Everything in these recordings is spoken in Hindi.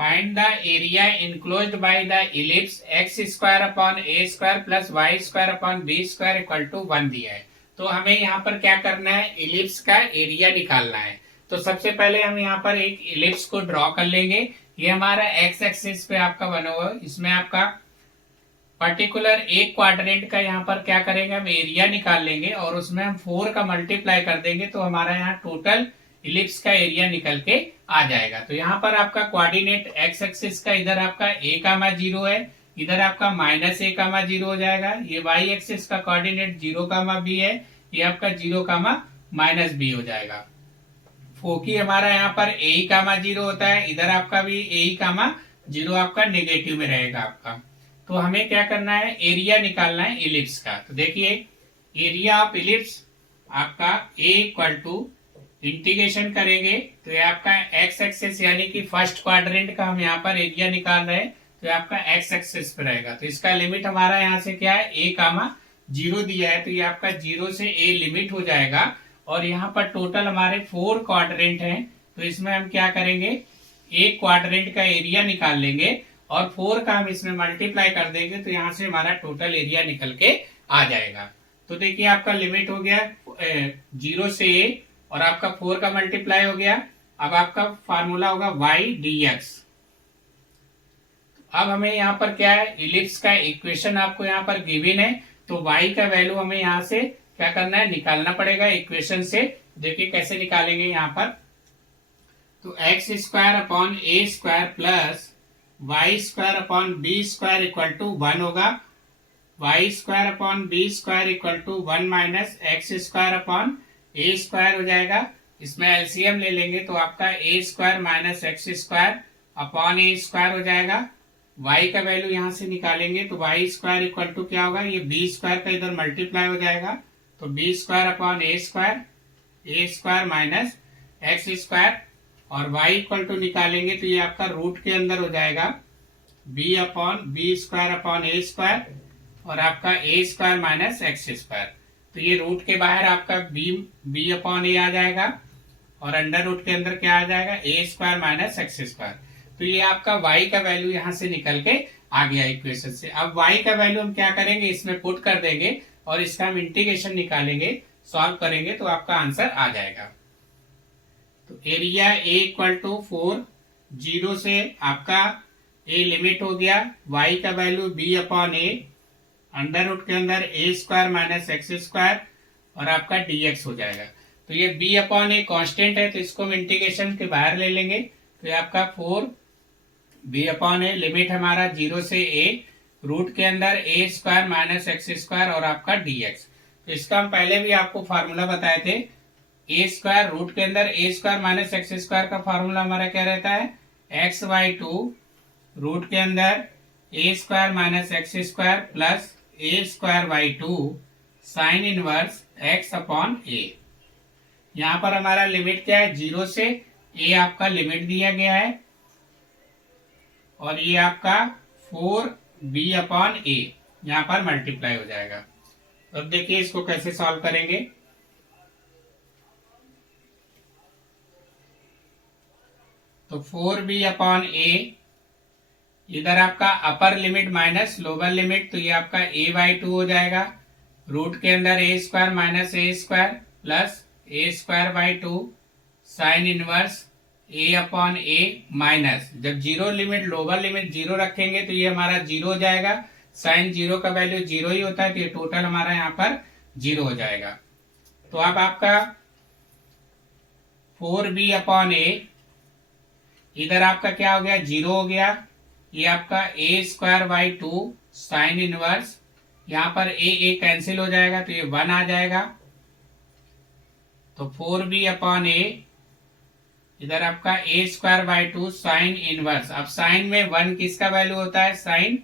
Find the area enclosed by the ellipse x square upon A square plus Y square upon B square equal to 1 दिया है। तो हमें यहाँ पर क्या करना है, इलिप्स का एरिया निकालना है। तो सबसे पहले हम यहाँ पर एक इलिप्स को ड्रॉ कर लेंगे। ये हमारा एक्स एक्सिस पे आपका बना हुआ है, इसमें आपका पर्टिकुलर एक क्वाड्रेंट का यहाँ पर क्या करेंगे, हम एरिया निकाल लेंगे और उसमें हम 4 का मल्टीप्लाई कर देंगे तो हमारा यहाँ टोटल इलिप्स का एरिया निकल के आ जाएगा। तो यहाँ पर आपका कोऑर्डिनेट एक्स एक्सिस का इधर आपका a,0 है, इधर आपका -a,0 हो जाएगा। ये वाई एक्सिस का कोऑर्डिनेट 0,b है, ये आपका 0,-b हो जाएगा। फोकी हमारा यहाँ पर a,0 होता है, इधर आपका भी a,0 आपका नेगेटिव में रहेगा आपका। तो हमें क्या करना है, एरिया निकालना है इलिप्स का। तो देखिए एरिया ऑफ इलिप्स आपका a इक्वल टू इंटीग्रेशन करेंगे तो ये आपका एक्स एक्सिस यानी कि फर्स्ट क्वाड्रेंट का हम यहाँ पर एरिया निकाल रहे हैं, तो ये आपका एक्स एक्सिस पे रहेगा। तो इसका लिमिट हमारा यहाँ से क्या है, a,0 दिया है, तो ये आपका 0 से a लिमिट हो जाएगा। और यहाँ पर टोटल हमारे 4 क्वाड्रेंट हैं, तो इसमें हम क्या करेंगे, एक क्वाड्रेंट का एरिया निकाल लेंगे और 4 का हम इसमें मल्टीप्लाई कर देंगे तो यहाँ से हमारा टोटल एरिया निकल के आ जाएगा। तो देखिए आपका लिमिट हो गया 0 से a और आपका 4 का मल्टीप्लाई हो गया। अब आपका फार्मूला होगा y dx। अब हमें यहाँ पर क्या है, इलिप्स का इक्वेशन आपको यहाँ पर गिवन है, तो y का वैल्यू हमें यहाँ से क्या करना है, निकालना पड़ेगा इक्वेशन से। देखिए कैसे निकालेंगे यहाँ पर, तो X square upon A square plus Y square upon B square equal to 1 होगा। Y square upon B square equal to 1 minus X square upon A square हो जाएगा। इसमें एलसीएम ले लेंगे तो आपका A square minus X square upon A square हो जाएगा। वाई का वैल्यू यहां से निकालेंगे तो वाई स्क्वायर इक्वल टू क्या होगा, ये बी स्क्वायर का इधर मल्टीप्लाई हो जाएगा, तो बी स्क्वायर अपॉन ए स्क्वायर माइनस एक्स स्क्वायर। और वाई इक्वल टू निकालेंगे तो ये आपका रूट के अंदर हो जाएगा B upon B square upon ए स्क्वायर और आपका A square minus X square. तो ये रूट के बाहर आपका बी अपॉन ए आ जाएगा और अंडर रूट के अंदर क्या आ जाएगा, ए स्क्वायर माइनस एक्स स्क्वायर। तो ये आपका y का वैल्यू यहां से निकल के आ गया इक्वेशन से। अब y का वैल्यू हम क्या करेंगे, इसमें पुट कर देंगे और इसका हम इंटीग्रेशन निकालेंगे, सॉल्व करेंगे तो आपका आंसर आ जाएगा। तो एरिया a इक्वल टू 4, 0 से आपका a लिमिट हो गया, y का वैल्यू b अपॉन ए, अंडर रूट के अंदर A square minus X square और आपका dx हो जाएगा। तो ये b अपॉन ए कॉन्स्टेंट है तो इसको हम इंटीग्रेशन के बाहर ले लेंगे, तो ये आपका 4 b अपॉन ए, लिमिट हमारा 0 से a, रूट के अंदर A square minus X square और आपका dx। तो इसका हम पहले भी आपको फार्मूला बताए थे, ए स्क्वायर रूट के अंदर A square minus X square का फार्मूला हमारा क्या रहता है, एक्स बाई 2 रूट के अंदर A square minus X square plus A square by 2 sine inverse X upon A. यहाँ पर हमारा लिमिट क्या है, 0 से ए आपका लिमिट दिया गया है और ये आपका 4b अपॉन ए यहाँ पर मल्टीप्लाई हो जाएगा। अब देखिए इसको कैसे सॉल्व करेंगे। तो 4b अपॉन ए, इधर आपका upper limit minus lower limit, तो ये आपका a/2 हो जाएगा, रूट के अंदर A square minus A square plus A square by 2 sine inverse a upon A minus, जब 0 लिमिट लोअर लिमिट 0 रखेंगे तो ये हमारा 0 हो जाएगा, साइन 0 का वैल्यू 0 ही होता है तो ये टोटल हमारा यहाँ पर 0 हो जाएगा। तो अब आपका 4b अपॉन ए, इधर आपका क्या हो गया, 0 हो गया, ये आपका A square by 2 sine inverse, यहाँ पर ए कैंसिल हो जाएगा तो ये 1 आ जाएगा। तो 4b अपॉन ए, इधर आपका A square by 2 sine inverse, अब साइन में 1 किसका वैल्यू होता है, साइन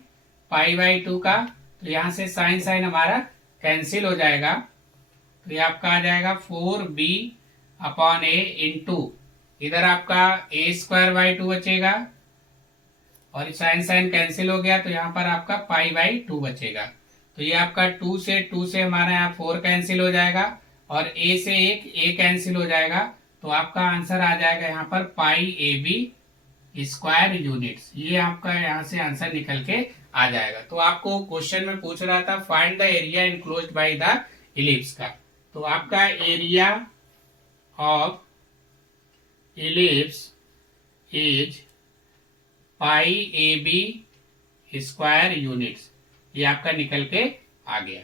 पाई बाई 2 का, तो यहाँ से साइन साइन हमारा कैंसिल हो जाएगा, तो ये आपका आ जाएगा 4b अपॉन ए इंटू, इधर आपका ए स्क्वायर बाई 2 बचेगा और साइन साइन कैंसिल हो गया तो यहाँ पर आपका पाई बाई 2 बचेगा। तो ये आपका 2 से हमारा यहाँ 4 कैंसिल हो जाएगा और a से 1 a कैंसिल हो जाएगा, तो आपका आंसर आ जाएगा यहाँ पर पाई ab स्क्वायर यूनिट्स। ये आपका यहाँ से आंसर निकल के आ जाएगा। तो आपको क्वेश्चन में पूछ रहा था find the area enclosed by the ellipse का, तो आपका area of ellipse is pi a b square units, ये आपका निकल के आ गया।